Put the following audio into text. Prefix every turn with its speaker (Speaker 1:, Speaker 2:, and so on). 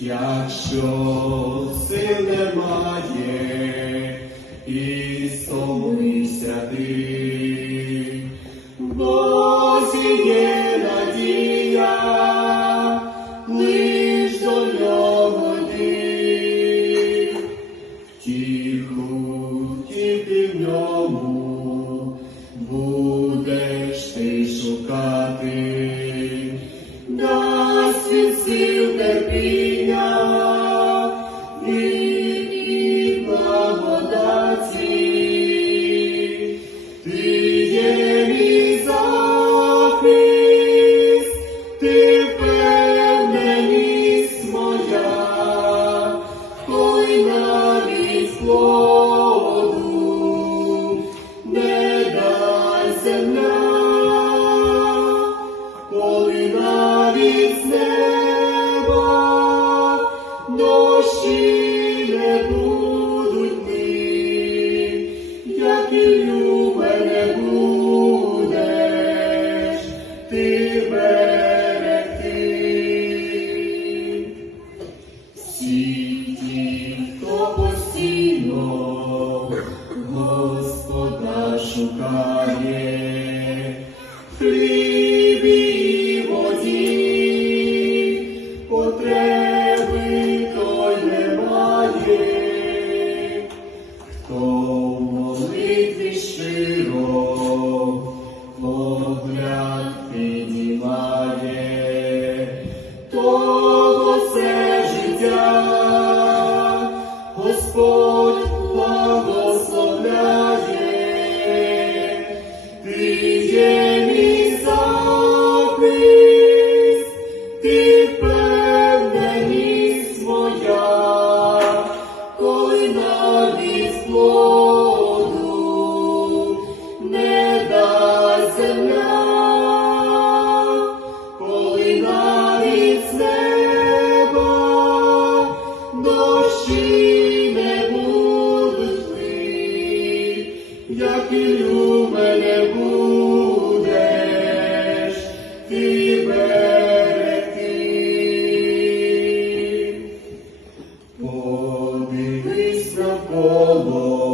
Speaker 1: якщо сил немає і стомився ти, бо зіє. serpiña 你也不. Shiva. як і мене будеш ти берегти. Подивись навколо.